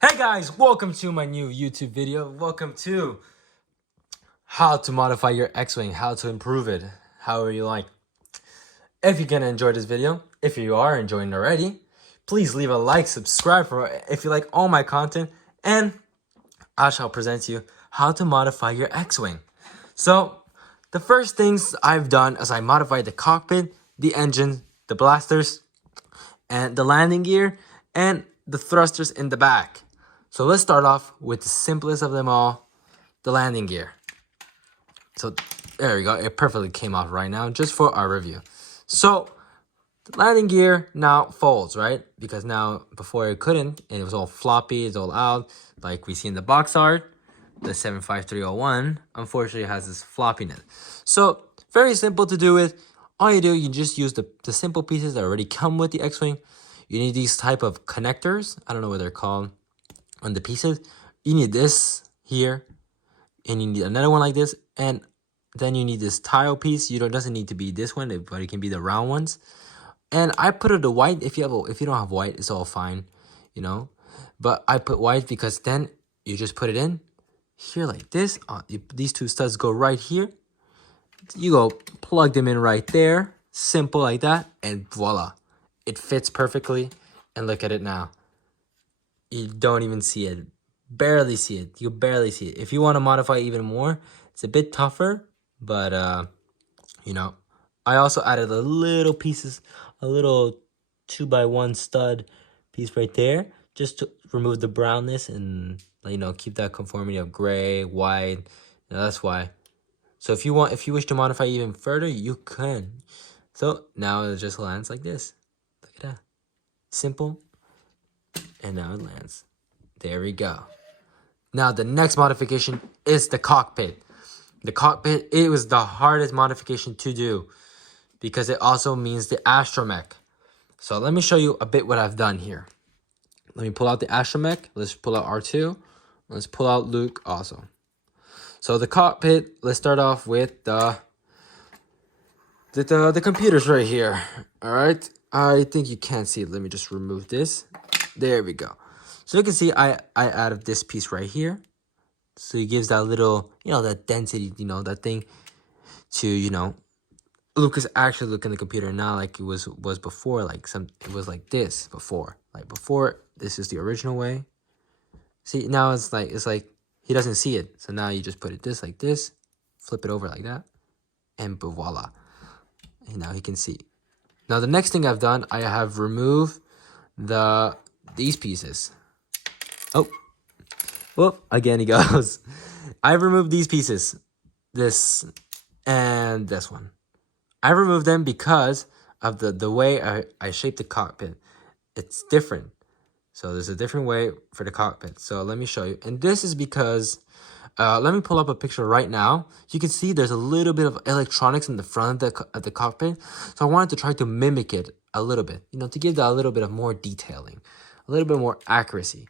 Hey guys, welcome to my new YouTube video. Welcome to how to modify your X-Wing, how to improve it, however you like. If you're gonna enjoy this video, if you are enjoying it already, please leave a like, subscribe if you like all my content, and I shall present to you how to modify your X-Wing. So, the first things I've done is I modified the cockpit, the engine, the blasters, and the landing gear, and the thrusters in the back. So let's start off with the simplest of them all, the landing gear. So there we go. It perfectly came off right now just for our review. So the landing gear now folds, right? Because now before it couldn't, and it was all floppy, it's all out. Like we see in the box art, the 75301, unfortunately has this floppiness. So very simple to do it. All you do, you just use the simple pieces that already come with the X-Wing. You need these type of connectors. I don't know what they're called. On the pieces, you need this here, and you need another one like this, and then you need this tile piece. Doesn't need to be this one, but it can be the round ones. And I put it the white. If you don't have white, it's all fine, you know. But I put white because then you just put it in here like this. These two studs go right here. You go plug them in right there, simple like that, and voila, it fits perfectly. And look at it now. You don't even see it. Barely see it. You barely see it. If you want to modify even more, it's a bit tougher. But, you know, I also added a little 2x1 stud piece right there. Just to remove the brownness and, keep that conformity of gray, white. That's why. So if you wish to modify even further, you can. So now it just lands like this. Look at that. Simple. And now it lands. There we go. Now the next modification is the cockpit. The cockpit, it was the hardest modification to do because it also means the astromech. So let me show you a bit what I've done here. Let me pull out the astromech. Let's pull out R2. Let's pull out Luke also. So the cockpit, let's start off with the computers right here. All right. I think you can't see it. Let me just remove this. There we go. So you can see I added this piece right here. So it gives that little, that density, that thing to, Luke is actually looking at the computer now like it was before, it was like this before. Like before, this is the original way. See, now it's like he doesn't see it. So now you just put it like this, flip it over like that, and voila. And now he can see. Now the next thing I've done, I have removed these pieces. Oh, well, again he goes. I've removed these pieces, this and this one. I removed them because of the way I shaped the cockpit. It's different. So there's a different way for the cockpit. So let me show you. And this is because, let me pull up a picture right now. You can see there's a little bit of electronics in the front of the cockpit. So I wanted to try to mimic it a little bit, to give that a little bit of more detailing, a little bit more accuracy.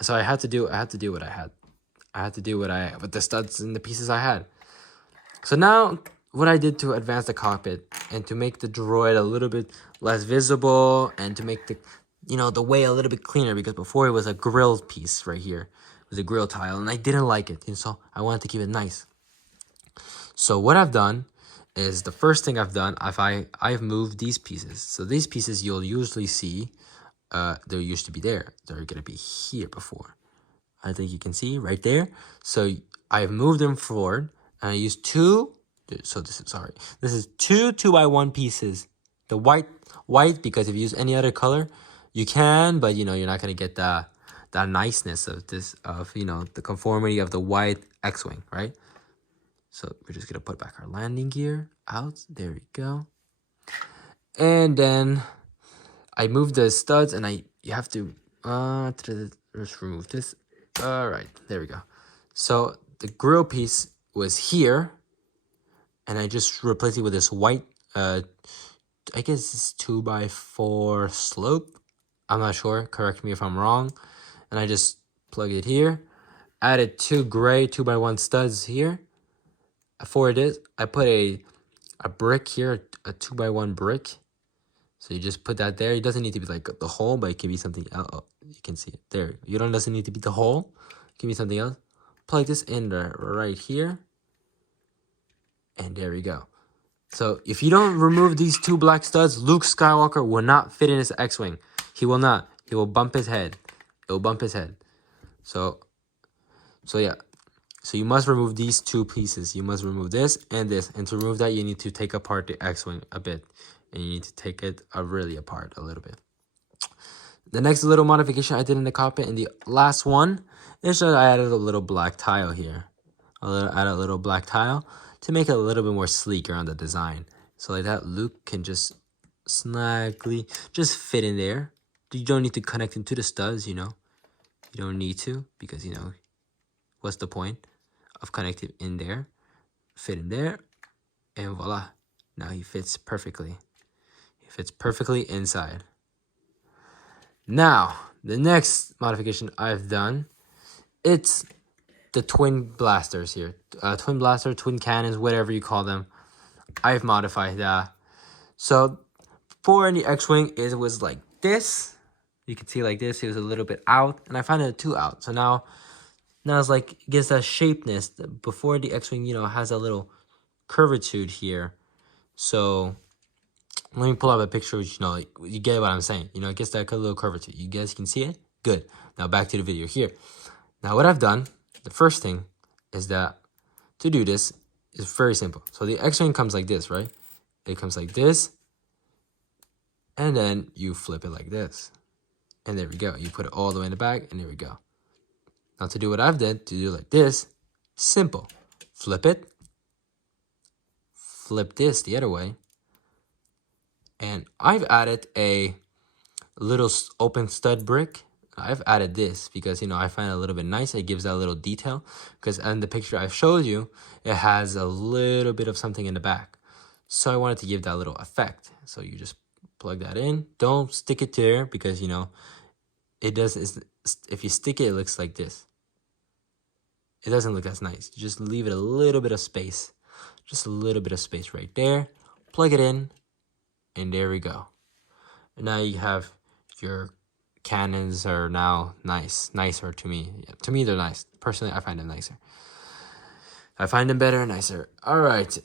So I had to do what I had. I had to do with the studs and the pieces I had. So now what I did to advance the cockpit and to make the droid a little bit less visible and to make the way a little bit cleaner, because before it was a grill piece right here. It was a grill tile and I didn't like it. And so I wanted to keep it nice. So what I've done is the first thing I've done, I've moved these pieces. So these pieces you'll usually see, they used to be there. They're going to be here before. I think you can see right there. So I've moved them forward and I used two. So this is two 2x1 pieces. The white because if you use any other color, you can, but you're not gonna get that niceness of this the conformity of the white X-Wing, right? So we're just gonna put back our landing gear out. There we go. And then I moved the studs, and you have to let's remove this. All right, there we go. So the grill piece was here. And I just replaced it with this white, I guess it's 2x4 slope. I'm not sure. Correct me if I'm wrong. And I just plugged it here. Added two gray 2x1 studs here. For this, I put a brick here, a 2x1 brick. So you just put that there. It doesn't need to be like the hole, but it can be something else. You can see it there. You don't doesn't need to be the hole. Give me something else. Plug this in there right here, and there we go. So if you don't remove these two black studs, Luke Skywalker will not fit in his X-wing. He will not. He will bump his head. It will bump his head. So yeah. So you must remove these two pieces. You must remove this and this. And to remove that, you need to take apart the X-wing a bit. And you need to take it really apart a little bit. The next little modification I did in the cockpit, and the last one, is that I added a little black tile here. Add a little black tile to make it a little bit more sleeker on the design. So like that, Luke can just snugly just fit in there. You don't need to connect him to the studs, you know. You don't need to, because, you know, what's the point of connecting in there? Fit in there, and voila. Now he fits perfectly. He fits perfectly inside. Now, the next modification I've done, it's the twin blasters here. Twin blaster, twin cannons, whatever you call them. I've modified that. So, before in the X-Wing, it was like this. You can see like this. It was a little bit out, and I found it too out. So now it's like, it gives that shapeness. Before the X-Wing, you know, has a little curvature here. So, let me pull up a picture, which, you know, like, you get what I'm saying. You know, it gets that little curvature. You guys can see it? Good. Now back to the video here. Now what I've done, the first thing is that to do this is very simple. So the X-Wing comes like this, right? It comes like this. And then you flip it like this. And there we go. You put it all the way in the back, and there we go. Now to do what I've done, to do like this, simple. Flip it. Flip this the other way. And I've added a little open stud brick. I've added this because, you know, I find it a little bit nice. It gives that little detail. Because in the picture I showed you, it has a little bit of something in the back. So I wanted to give that little effect. So you just plug that in. Don't stick it there because, you know, it does. If you stick it, it looks like this. It doesn't look as nice. You just leave it a little bit of space. Just a little bit of space right there. Plug it in. And there we go. And now you have your cannons are now nicer to me. Yeah, to me, they're nice. Personally, I find them nicer. I find them better and nicer. All right.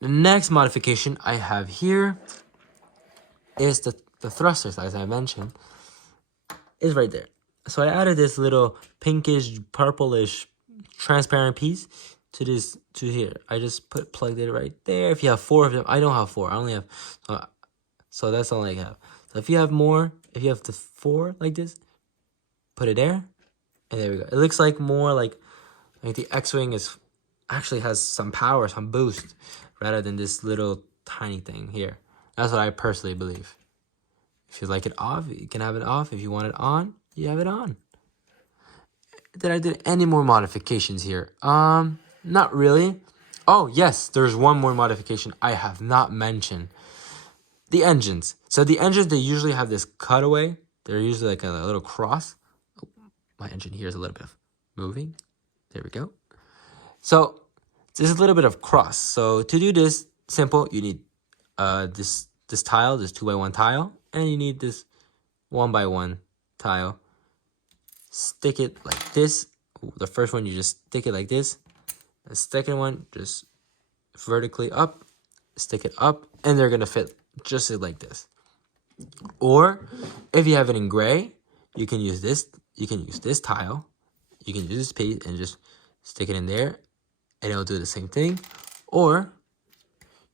The next modification I have here is the thrusters, as I mentioned, is right there. So I added this little pinkish, purplish, transparent piece to here. I just plugged it right there. If you have 4 of them, I don't have 4. I only have, so that's all I have. So if you have more, if you have the 4 like this, put it there, and there we go. It looks like more like the X-Wing is actually has some power, some boost, rather than this little tiny thing here. That's what I personally believe. If you like it off, you can have it off. If you want it on, you have it on. Did I do any more modifications here? Not really. Oh, yes, there's one more modification I have not mentioned. The engines. So the engines, they usually have this cutaway. They're usually like a little cross. Oh, my engine here is a little bit of moving. There we go. So there's a little bit of cross. So to do this, simple, you need this tile, this 2x1 tile, and you need this 1x1 tile. Stick it like this. The first one, you just stick it like this. The second one, just vertically up, stick it up, and they're gonna fit just like this. Or if you have it in gray, you can use this. You can use this tile. You can use this piece and just stick it in there, and it'll do the same thing. Or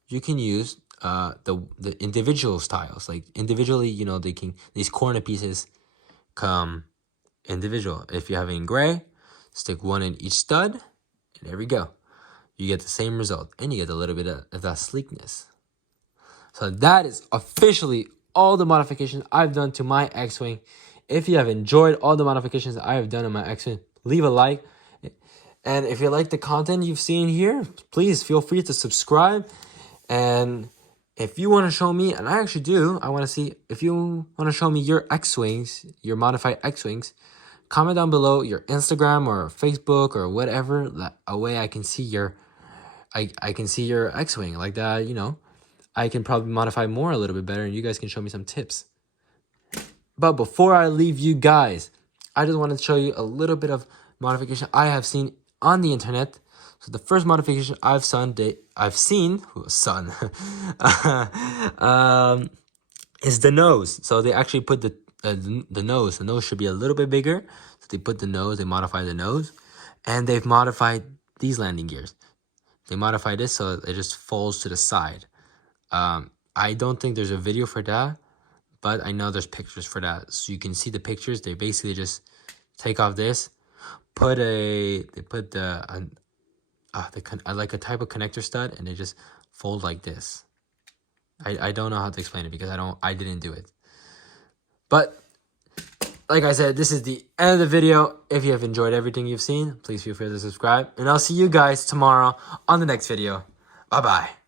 you can use the individual tiles. Like individually, you know, these corner pieces come individual. If you have it in gray, stick one in each stud, and there we go. You get the same result, and you get a little bit of that sleekness. So that is officially all the modifications I've done to my X-Wing. If you have enjoyed all the modifications I have done on my X-Wing, leave a like. And if you like the content you've seen here, please feel free to subscribe. And if you want to show me, and I actually do, I want to see, if you want to show me your X-Wings, your modified X-Wings, comment down below your Instagram or Facebook or whatever, that a way I can see your I can see your X-Wing like that, you know. I can probably modify more a little bit better, and you guys can show me some tips. But before I leave you guys, I just wanted to show you a little bit of modification I have seen on the internet. So the first modification I've seen, is the nose. So they actually put the nose. The nose should be a little bit bigger. So they put the nose. They modify the nose, and they've modified these landing gears. They modify this so it just folds to the side. I don't think there's a video for that, but I know there's pictures for that. So you can see the pictures. They basically just take off this, like a type of connector stud, and they just fold like this. I don't know how to explain it because I didn't do it. But like I said, this is the end of the video. If you have enjoyed everything you've seen, please feel free to subscribe, and I'll see you guys tomorrow on the next video. Bye bye.